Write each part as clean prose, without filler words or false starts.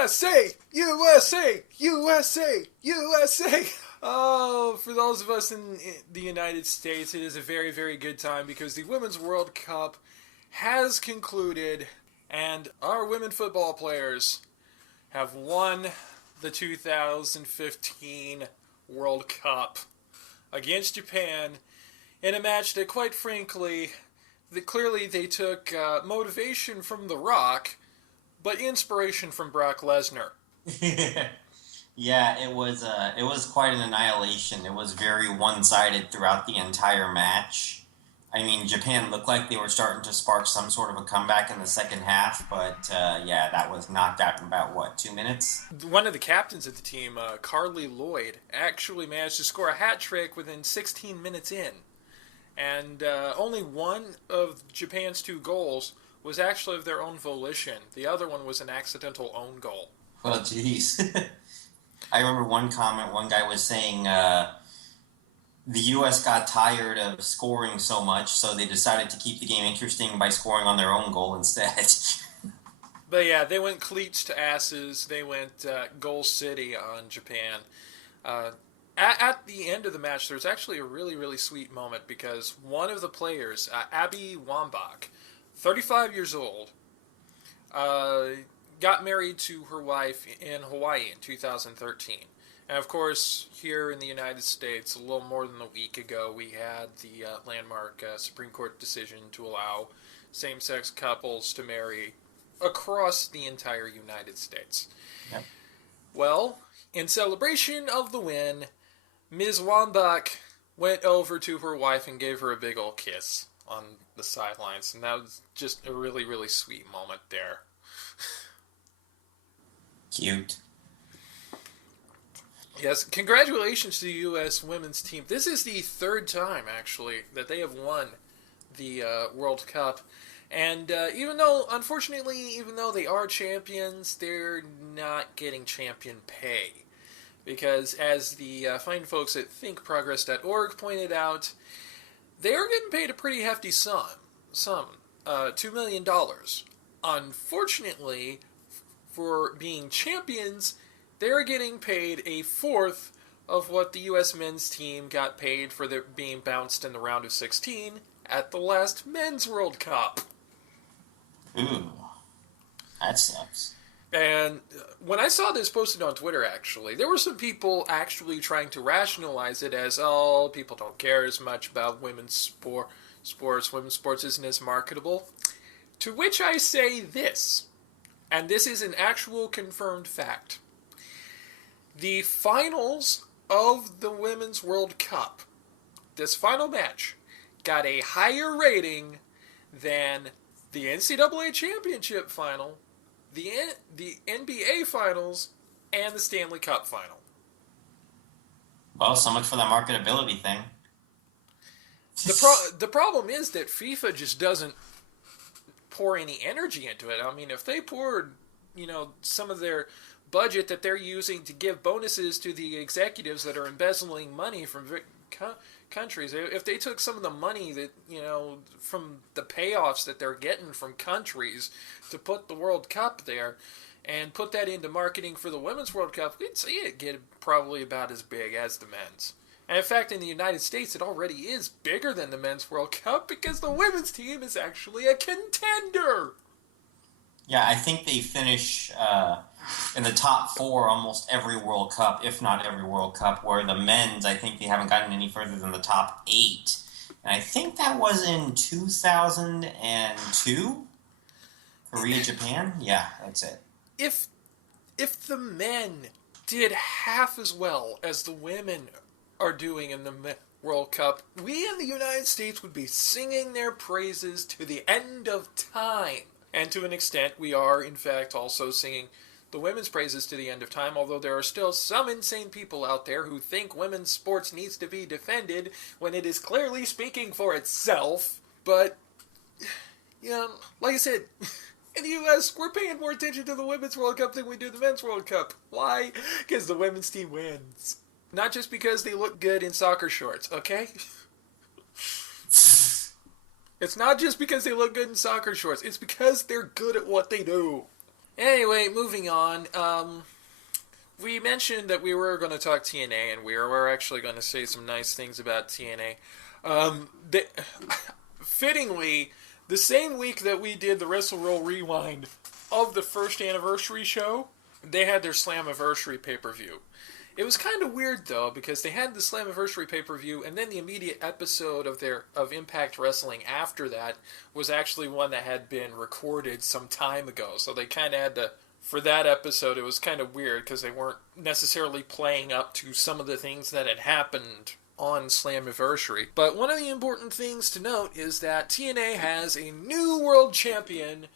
USA! USA! USA! USA! Oh, for those of us in the United States, it is a very, very good time because the Women's World Cup has concluded and our women football players have won the 2015 World Cup against Japan in a match that, quite frankly, clearly they took motivation from The Rock, but inspiration from Brock Lesnar. Yeah, it was quite an annihilation. It was very one-sided throughout the entire match. I mean, Japan looked like they were starting to spark some sort of a comeback in the second half, but yeah, that was knocked out in about, 2 minutes? One of the captains of the team, Carly Lloyd, actually managed to score a hat trick within 16 minutes in. And only one of Japan's 2 goals was actually of their own volition. The other one was an accidental own goal. Well, jeez. I remember one comment, one guy was saying the U.S. got tired of scoring so much, so they decided to keep the game interesting by scoring on their own goal instead. But yeah, they went cleats to asses. They went goal city on Japan. At the end of the match, there was actually a really, really sweet moment because one of the players, Abby Wambach, 35 years old, got married to her wife in Hawaii in 2013. And of course, here in the United States, a little more than a week ago, we had the landmark Supreme Court decision to allow same-sex couples to marry across the entire United States. Yep. Well, in celebration of the win, Ms. Wambach went over to her wife and gave her a big old kiss on the sidelines. And that was just a really, really sweet moment there. Cute. Yes, congratulations to the U.S. women's team. This is the 3rd time, actually, that they have won the World Cup. And unfortunately, even though they are champions, they're not getting champion pay. Because as the fine folks at thinkprogress.org pointed out, they are getting paid a pretty hefty sum, $2 million. Unfortunately, for being champions, they're getting paid a fourth of what the U.S. men's team got paid for their being bounced in the round of 16 at the last Men's World Cup. Ooh, that sucks. And when I saw this posted on Twitter, actually, there were some people actually trying to rationalize it as, oh, people don't care as much about women's sports. Women's sports isn't as marketable. To which I say this, and this is an actual confirmed fact. The finals of the Women's World Cup, this final match, got a higher rating than the NCAA Championship final, the NBA Finals, and the Stanley Cup Final. Well, so much for that marketability thing. The problem is that FIFA just doesn't pour any energy into it. I mean, if they poured, some of their budget that they're using to give bonuses to the executives that are embezzling money from countries, if they took some of the money that, from the payoffs that they're getting from countries to put the World Cup there and put that into marketing for the Women's World Cup, we'd see it get probably about as big as the men's. And in fact, in the United States, it already is bigger than the Men's World Cup because the women's team is actually a contender. Yeah, I think they finish in the top 4 almost every World Cup, if not every World Cup, where the men's, I think they haven't gotten any further than the top 8. And I think that was in 2002? Korea, Japan? Yeah, that's it. If the men did half as well as the women are doing in the World Cup, we in the United States would be singing their praises to the end of time. And to an extent, we are, in fact, also singing the women's praises to the end of time, although there are still some insane people out there who think women's sports needs to be defended when it is clearly speaking for itself. But, like I said, in the U.S., we're paying more attention to the Women's World Cup than we do the Men's World Cup. Why? Because the women's team wins. Not just because they look good in soccer shorts, okay? It's not just because they look good in soccer shorts. It's because they're good at what they do. Anyway, moving on. We mentioned that we were going to talk TNA, and we were actually going to say some nice things about TNA. Fittingly, the same week that we did the Wrestle Roll Rewind of the first anniversary show, they had their Slammiversary pay-per-view. It was kind of weird though because they had the Slammiversary pay-per-view, and then the immediate episode of Impact Wrestling after that was actually one that had been recorded some time ago. So they kind of had to, for that episode, it was kind of weird because they weren't necessarily playing up to some of the things that had happened on Slammiversary. But one of the important things to note is that TNA has a new world champion.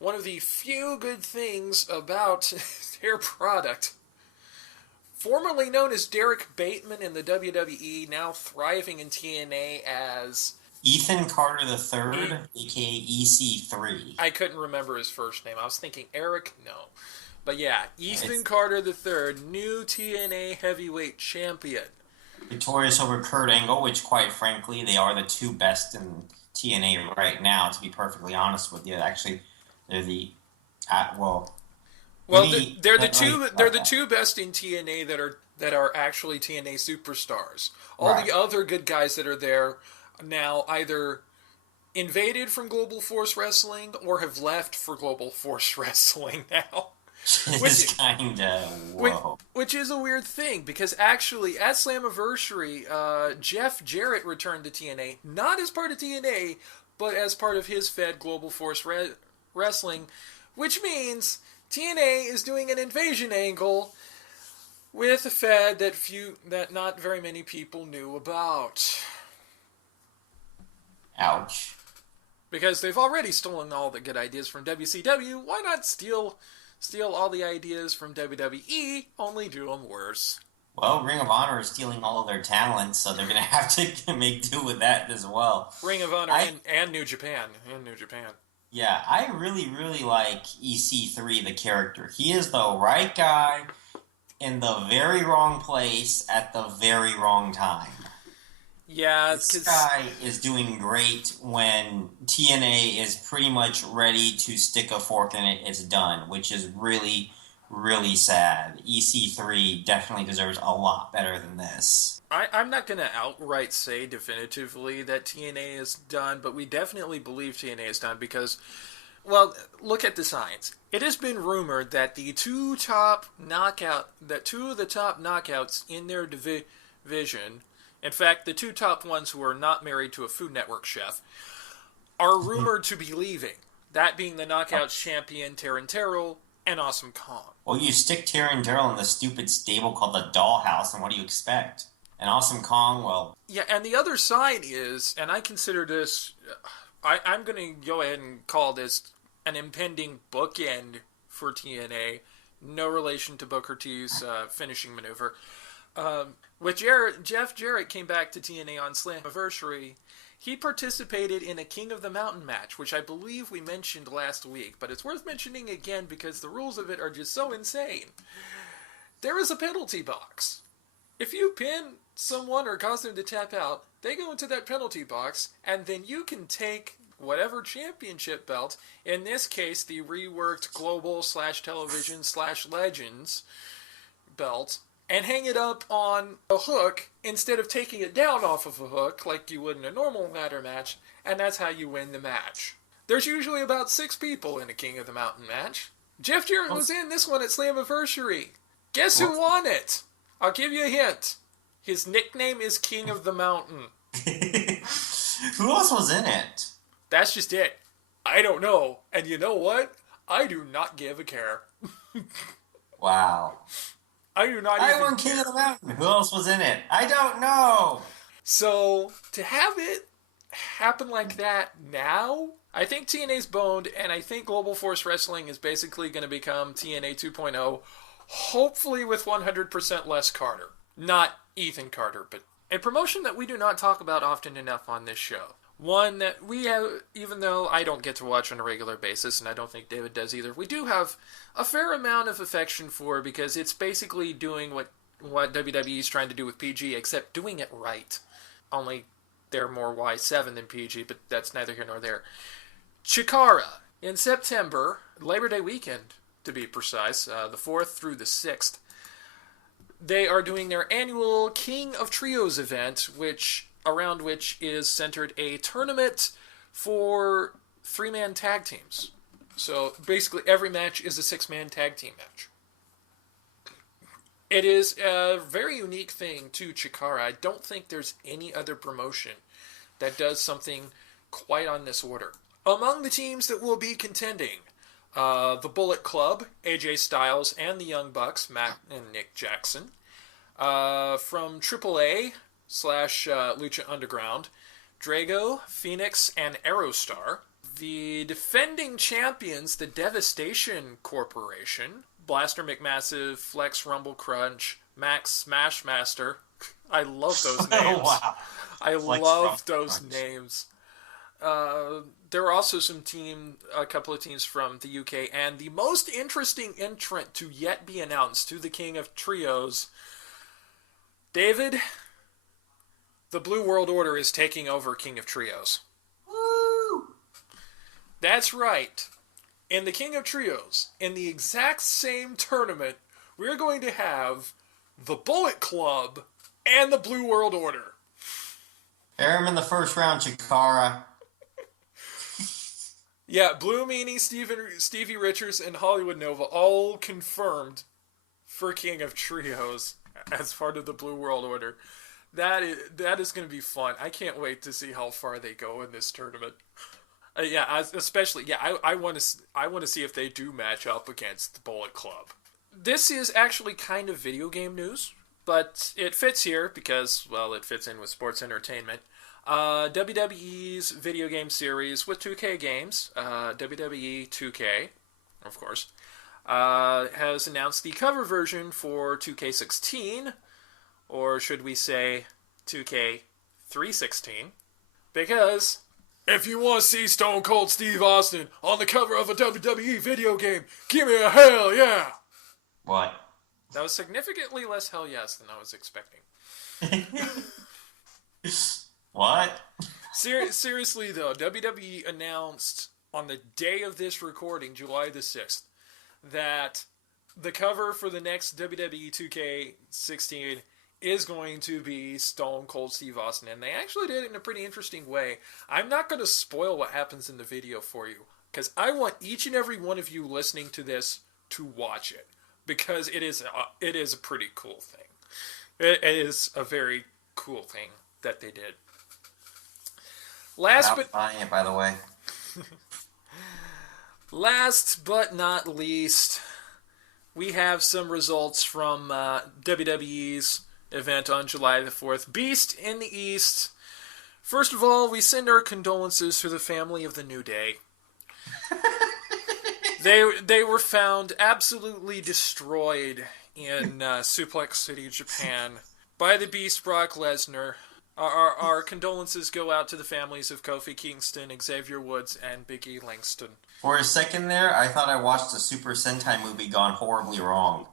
One of the few good things about their product. Formerly known as Derek Bateman in the WWE, now thriving in TNA as Ethan Carter III, aka EC3. I couldn't remember his first name. I was thinking Eric. No. But yeah, Ethan It's Carter III, new TNA heavyweight champion. victorious over Kurt Angle, which, quite frankly, they are the two best in TNA right now. To be perfectly honest with you, actually, they're the well. Well, Me, they're the let me two. They're start the that. two best in TNA that are actually TNA superstars. All Right. the other good guys that are there now either invaded from Global Force Wrestling or have left for Global Force Wrestling now. It's Which, kind of whoa. which is a weird thing because actually at Slammiversary, Jeff Jarrett returned to TNA, not as part of TNA, but as part of his Fed Global Force Wrestling, which means TNA is doing an invasion angle with a Fed that not very many people knew about. Ouch. Because they've already stolen all the good ideas from WCW, why not steal all the ideas from WWE, only do them worse? Well, Ring of Honor is stealing all of their talent, so they're gonna have to make do with that as well. Ring of Honor I and New Japan. And New Japan. Yeah, I really, really like EC3, the character. He is the right guy in the very wrong place at the very wrong time. Yeah, This because guy is doing great when TNA is pretty much ready to stick a fork in it. It's done, which is really, really sad. EC3 definitely deserves a lot better than this. I'm not going to outright say definitively that TNA is done, but we definitely believe TNA is done because, well, look at the science. It has been rumored that two of the top knockouts in their division, in fact, the two top ones who are not married to a Food Network chef, are rumored to be leaving. That being the Knockouts champion Taryn Terrell and Awesome Kong. Well, you stick Taryn Darrell in the stupid stable called the Dollhouse, and what do you expect? And Awesome Kong, well, Yeah, and the other side is, and I consider this, I'm going to go ahead and call this an impending bookend for TNA. No relation to Booker T's finishing maneuver. With Jeff Jarrett came back to TNA on Slammiversary. He participated in a King of the Mountain match, which I believe we mentioned last week, but it's worth mentioning again because the rules of it are just so insane. There is a penalty box. If you pin someone or cause them to tap out, they go into that penalty box, and then you can take whatever championship belt, in this case the reworked Global / Television / Legends belt, and hang it up on a hook instead of taking it down off of a hook like you would in a normal ladder match, and that's how you win the match. There's usually about 6 people in a King of the Mountain match. Jeff Jarrett was in this one at Slammiversary. Guess who won it? I'll give you a hint. His nickname is King of the Mountain. who else was in it? That's just it. I don't know. And you know what? I do not give a care. Wow. I do not I even won King of the Mountain. Who else was in it? I don't know. So, to have it happen like that now, I think TNA's boned, and I think Global Force Wrestling is basically going to become TNA 2.0, hopefully with 100% less Carter. Not Ethan Carter, but a promotion that we do not talk about often enough on this show. One that we have, even though I don't get to watch on a regular basis, and I don't think David does either, we do have a fair amount of affection for because it's basically doing what WWE is trying to do with PG, except doing it right. Only they're more Y7 than PG, but that's neither here nor there. Chikara, in September, Labor Day weekend, to be precise, the 4th through the 6th. They are doing their annual King of Trios event, around which is centered a tournament for 3-man tag teams. So basically every match is a 6-man tag team match. It is a very unique thing to Chikara. I don't think there's any other promotion that does something quite on this order. Among the teams that will be contending, the Bullet Club, AJ Styles and the Young Bucks, Matt and Nick Jackson. From AAA / Lucha Underground, Drago, Phoenix, and Aerostar. The defending champions, the Devastation Corporation, Blaster McMassive, Flex Rumble Crunch, Max Smashmaster. I love those names. Wow. I love those names. There are also a couple of teams from the UK, and the most interesting entrant to yet be announced to the King of Trios, David, the Blue World Order is taking over King of Trios. Woo! That's right. In the King of Trios, in the exact same tournament, we're going to have the Bullet Club and the Blue World Order. Air him in the first round, Chikara. Yeah, Blue Meanie, Stevie Richards, and Hollywood Nova all confirmed for King of Trios as part of the Blue World Order. That is going to be fun. I can't wait to see how far they go in this tournament. I want to see if they do match up against the Bullet Club. This is actually kind of video game news, but it fits here because, well, it fits in with sports entertainment. WWE's video game series with 2K games, WWE 2K, of course, has announced the cover version for 2K16, or should we say 2K316, because if you want to see Stone Cold Steve Austin on the cover of a WWE video game, give me a hell yeah! What? That was significantly less hell yes than I was expecting. What? Seriously though, WWE announced on the day of this recording, July the 6th, that the cover for the next WWE 2K16 is going to be Stone Cold Steve Austin, and they actually did it in a pretty interesting way. I'm not going to spoil what happens in the video for you, because I want each and every one of you listening to this to watch it, because it is a pretty cool thing. It is a very cool thing that they did. Buying it, by the way. Last but not least, we have some results from WWE's event on July the 4th. Beast in the East. First of all, we send our condolences to the family of the New Day. They were found absolutely destroyed in Suplex City, Japan, by the Beast Brock Lesnar. Our condolences go out to the families of Kofi Kingston, Xavier Woods, and Big E Langston. For a second there, I thought I watched a Super Sentai movie gone horribly wrong.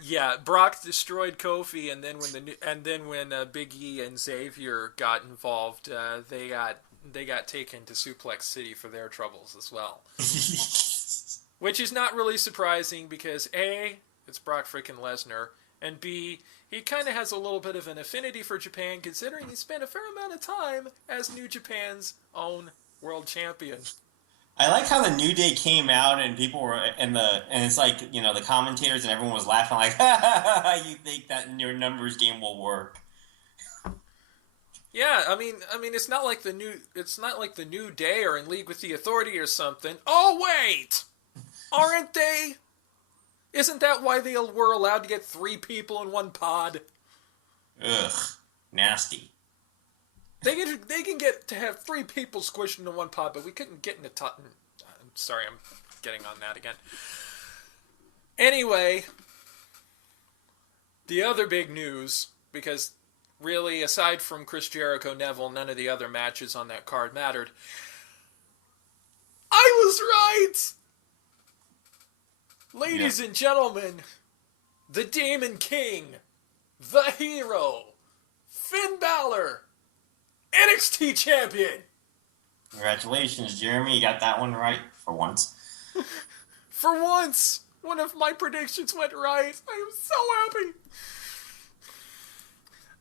Yeah, Brock destroyed Kofi, and then when Big E and Xavier got involved, they got taken to Suplex City for their troubles as well. Which is not really surprising because A, it's Brock freaking Lesnar, and B, he kind of has a little bit of an affinity for Japan, considering he spent a fair amount of time as New Japan's own world champion. I like how the New Day came out and people were and it's like, you know, the commentators and everyone was laughing like, ha ha ha ha, you think that your numbers game will work? Yeah, I mean it's not like the New Day are in league with the Authority or something. Oh wait, aren't they? Isn't that why they were allowed to get 3 people in one pod? Ugh, nasty. They can get to have 3 people squished into one pod, but we couldn't get in a tot. I'm sorry, I'm getting on that again. Anyway, the other big news, because really, aside from Chris Jericho, Neville, none of the other matches on that card mattered. I was right! Ladies and gentlemen, the Demon King, the Hero, Finn Balor, NXT Champion, Congratulations, Jeremy. You got that one right for once. For once, one of my predictions went right. I am so happy.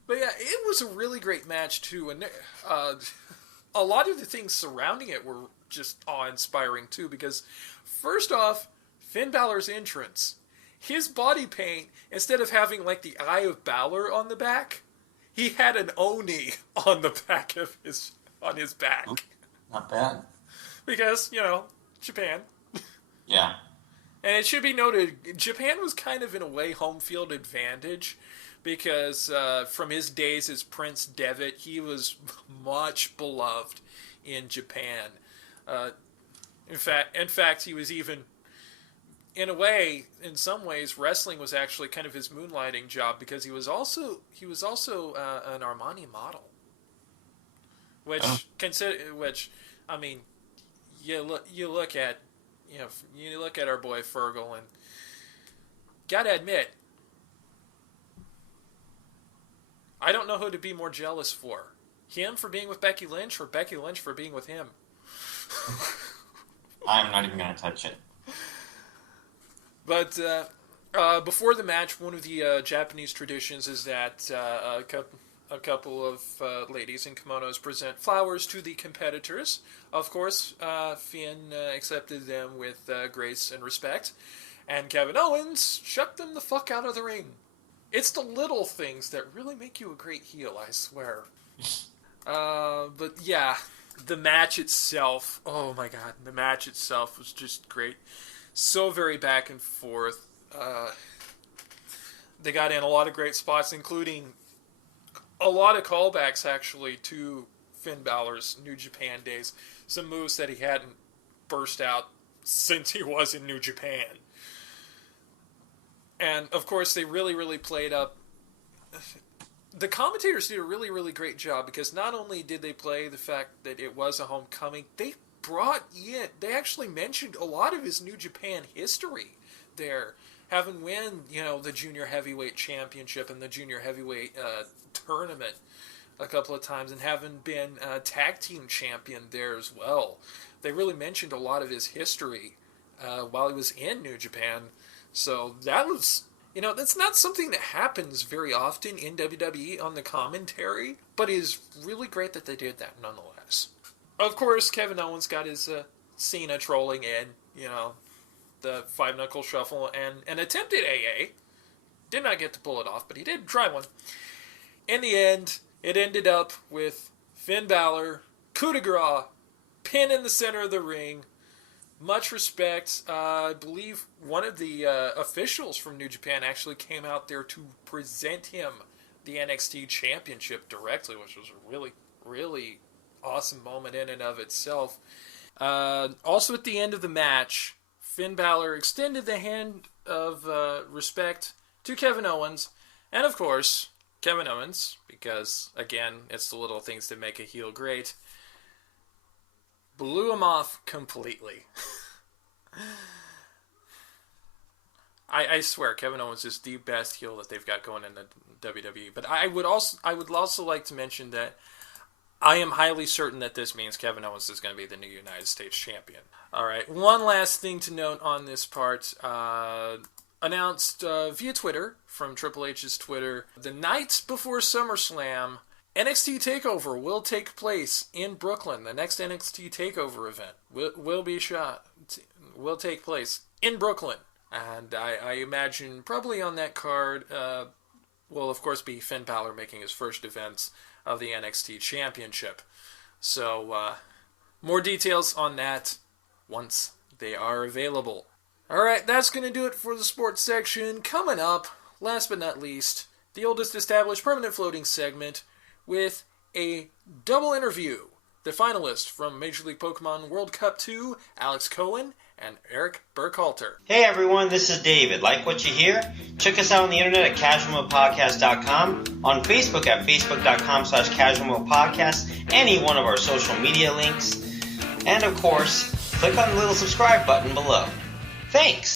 But yeah, it was a really great match too, and a lot of the things surrounding it were just awe-inspiring too, because first off, Finn Balor's entrance. His body paint, instead of having like the Eye of Balor on the back, he had an Oni on the back of his back. Ooh, not bad. Because, Japan. Yeah. And it should be noted, Japan was kind of in a way home field advantage, because from his days as Prince Devitt, he was much beloved in Japan. In fact, he was even, in a way, in some ways, wrestling was actually kind of his moonlighting job, because he was also an Armani model, which I mean, you look at our boy Fergal, and gotta admit, I don't know who to be more jealous for. Him for being with Becky Lynch, or Becky Lynch for being with him. I'm not even going to touch it. But before the match, one of the Japanese traditions is that a couple of ladies in kimonos present flowers to the competitors. Of course, Finn accepted them with grace and respect, and Kevin Owens shut them the fuck out of the ring. It's the little things that really make you a great heel, I swear. But yeah, the match itself, oh my god, the match itself was just great. So very back and forth. They got in a lot of great spots, including a lot of callbacks, actually, to Finn Balor's New Japan days. Some moves that he hadn't burst out since he was in New Japan. And, of course, they really, really played up. The commentators did a really, really great job, because not only did they play the fact that it was a homecoming, they actually mentioned a lot of his New Japan history there. Having won, the Junior Heavyweight Championship and the Junior Heavyweight Tournament a couple of times, and having been Tag Team Champion there as well. They really mentioned a lot of his history while he was in New Japan. So that was, that's not something that happens very often in WWE on the commentary, but it is really great that they did that nonetheless. Of course, Kevin Owens got his Cena trolling in, the 5-knuckle shuffle, and attempted AA. Did not get to pull it off, but he did try one. In the end, it ended up with Finn Balor, coup de grace, pin in the center of the ring. Much respect. I believe one of the officials from New Japan actually came out there to present him the NXT Championship directly, which was a really, really awesome moment in and of itself. Also at the end of the match, Finn Balor extended the hand of respect to Kevin Owens, and of course, Kevin Owens, because, again, it's the little things that make a heel great, blew him off completely. I swear, Kevin Owens is the best heel that they've got going in the WWE. But I would also like to mention that I am highly certain that this means Kevin Owens is going to be the new United States champion. All right, one last thing to note on this part. Announced via Twitter, from Triple H's Twitter, the night before SummerSlam, NXT TakeOver will take place in Brooklyn. The next NXT TakeOver event will take place in Brooklyn. And I imagine probably on that card will, of course, be Finn Balor making his first defense of the NXT Championship. So, more details on that once they are available. Alright, that's going to do it for the sports section. Coming up, last but not least, the oldest established permanent floating segment with a double interview. The finalists from Major League Pokemon World Cup 2, Alex Cohen and Eric Burkhalter. Hey everyone, this is David. Like what you hear? Check us out on the internet at casualmodepodcast.com, on Facebook at facebook.com/casualmodepodcast, any one of our social media links, and of course, click on the little subscribe button below. Thanks!